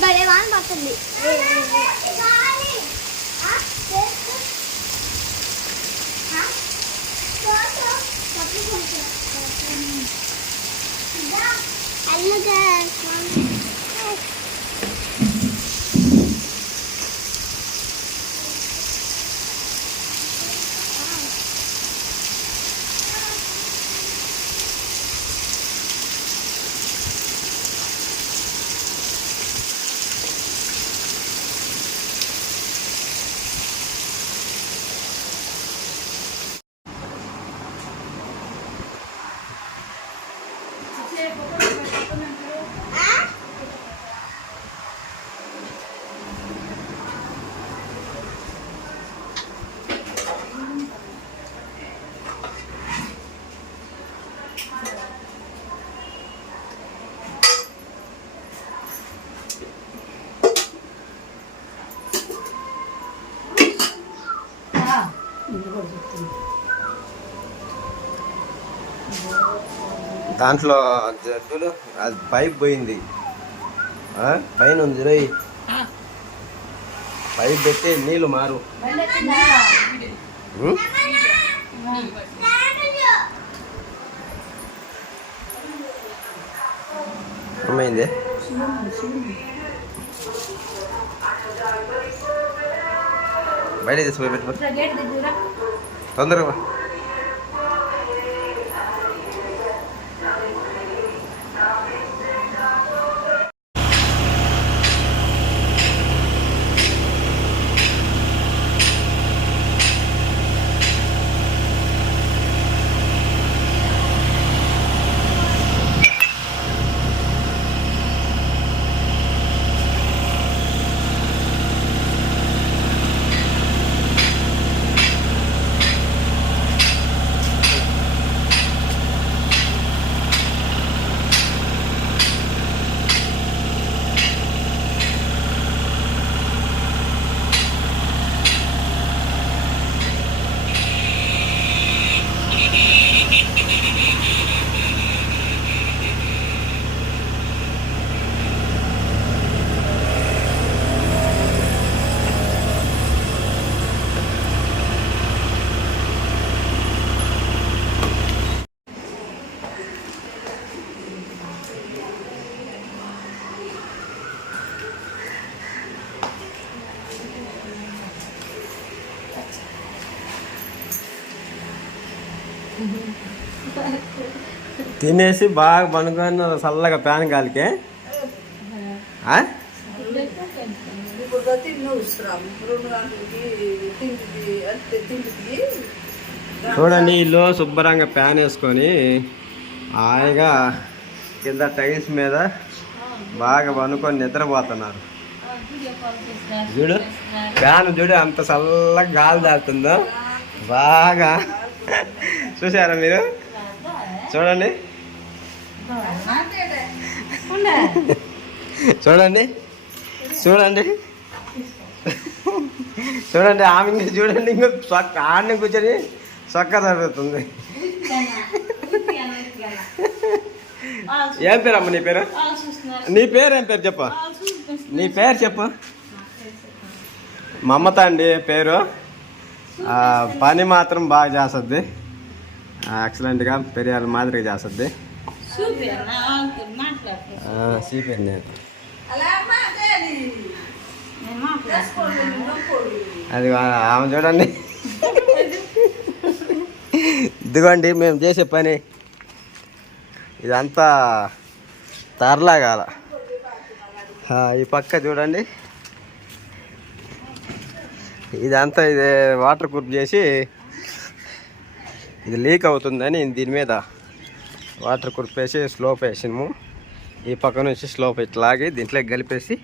భలే వాన పడుతుంది హలో దాంట్లో జడ్డులు అది పైప్ పోయింది? పైన ఉంది రోయ్. పైప్ పెట్టి నీళ్ళు మారు. ఉం? ఏమైంది? బయట తీసుకుపోయి పెట్టుకో. తొందరగా తినేసి బాగా పనుకొని చల్లగా ఫ్యాన్ గాలికే. ఆ? చూడండి ఇల్లు శుభ్రంగా ఫ్యాన్ వేసుకొని హాయిగా కింద టైల్స్ మీద బాగా పనుకొని నిద్రపోతున్నారు. చూడు ఫ్యాన్ చూడు అంత చల్లగా గాలి దాడుతుందో బాగా చూసారా మీరు? చూడండి. చూడండి. చూడండి. చూడండి ఆమె చూడండి ఇంకా సొక్క ఆడిని కూర్చొని చొక్క జరుగుతుంది ఏం పేరు అమ్మ నీ పేరు? నీ పేరు ఏం పేరు చెప్పు. నీ పేరు చెప్పు. మమత అండి పేరు. పని మాత్రం బాగా చేస్తుంది. ఎక్సలెంట్గా పెరియాల మాదిరిగా చేస్తుంది. సీపేరు. నేను. అదే ఆమె చూడండి. ఇదిగోండి మేము చేసే పని. ఇదంతా తరలాగాల ఆ, ఈ పక్క చూడండి. ఇదంతా ఇది వాటర్ ప్రూఫ్ చేసి ఇది లీక్ అవుతుందని దీని మీద వాటర్ కురిపేసి స్లోప్ వేసినాము. ఈ పక్క నుంచి స్లోప్ ఇట్లాగి దీంట్లో కలిపేసి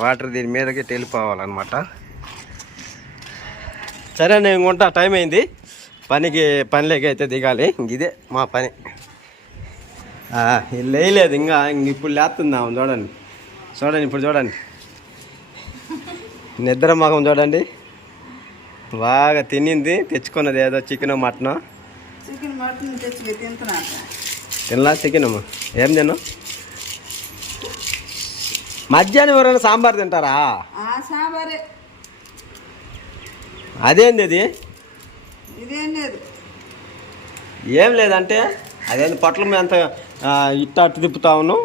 వాటర్ దీని మీదకి వెళ్ళిపోవాలన్నమాట సరే నేను ఉంటా టైం అయింది. పనికి పనిలోకి అయితే దిగాలి. ఇదే మా పని. ఇది లేయలేదు ఇంకా ఇంక ఇప్పుడు లేస్తుంది చూడండి. చూడండి ఇప్పుడు చూడండి. నిద్ర మగం చూడండి. బాగా తినింది తెచ్చుకున్నది ఏదో చికెన్ మటన్. చికెన్ మటన్ తెచ్చి తింటున్నా తినలా చికెన్ అమ్మ? ఏం తిన్నావు? మధ్యాహ్నం ఎవరైనా సాంబార్ తింటారా? సాంబారే. అదేంది అది ఇదేం లేదు. ఏం లేదంటే అదేంది పట్ల మీద అంత ఇట్ట అట్టు తిప్పుతా ఉన్నావు?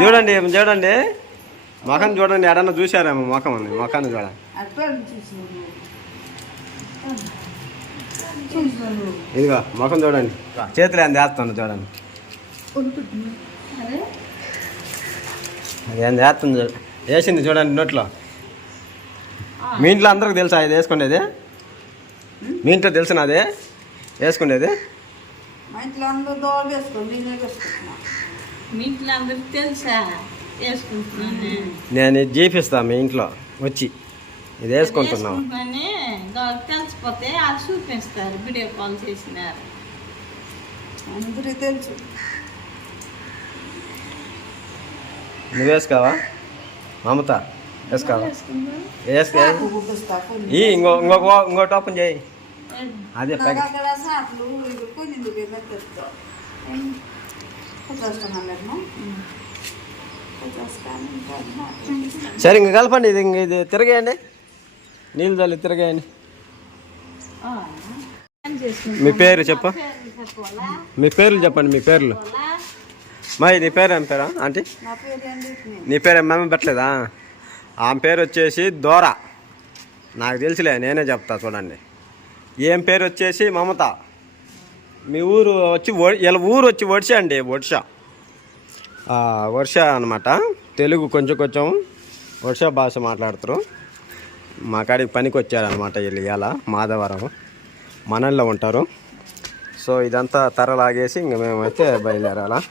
చూడండి చూడండి. ముఖం చూడండి ఎడన్నా చూసారేమో ముఖం అని ముఖాన్ని చూడండి ఇదిగో ముఖం చూడండి. చేతులు ఏం వేస్తాను చూడండి. అది ఏం వేస్తుంది చూడు. వేసింది చూడండి నోట్లో. మీ ఇంట్లో అందరికి తెలుసా ఇది వేసుకునేది? మీ ఇంట్లో తెలిసిన అదే వేసుకునేది? నేనే వేసుకుంటున్నా. మీ ఇంట్లో తెలుసా? ఇది మీ వచ్చి. ఇది వేసుకుంటున్నానే తెలిసిపోతే వాళ్ళు చూపిస్తారు వీడియో కాల్ చేసినారు. అందరికీ తెలుసు. నువ్వు వేసుకోవా? మమత వేసుకోవా? వేసుకో. సాకు గుర్తిస్తా కొన్ని ఈ ఇంకో ఇంకొక ఇంకోటి ఓపెన్ చేయి అదే సరే ఇంక కలపండి ఇది ఇంక ఇది తిరగేయండి. నీళ్ళు చల్లి తిరగేయండి. మీ పేరు చెప్పు. మీ పేర్లు చెప్పండి మీ పేర్లు. మా నీ పేరు ఏం పేరా ఆంటీ? నా పేరు ఏంటి నీ పేరు ఏం మేము పెట్టలేదా? ఆమె పేరు వచ్చేసి దోర. నాకు తెలుసులే నేనే చెప్తా చూడండి. ఏం పేరు వచ్చేసి మమత? మీ ఊరు వచ్చి వీళ్ళ ఊరు వచ్చి ఒడిశ అండి ఒడిశ. వర్ష అనమాట తెలుగు కొంచెం కొంచెం వర్ష భాష మాట్లాడుతారు మా కాడికి పనికి వచ్చారనమాట వీళ్ళు ఇవాళ మాధవరం మనల్లో ఉంటారు. సో ఇదంతా తరలాగేసి ఇంక మేమైతే బయలుదేరాలా.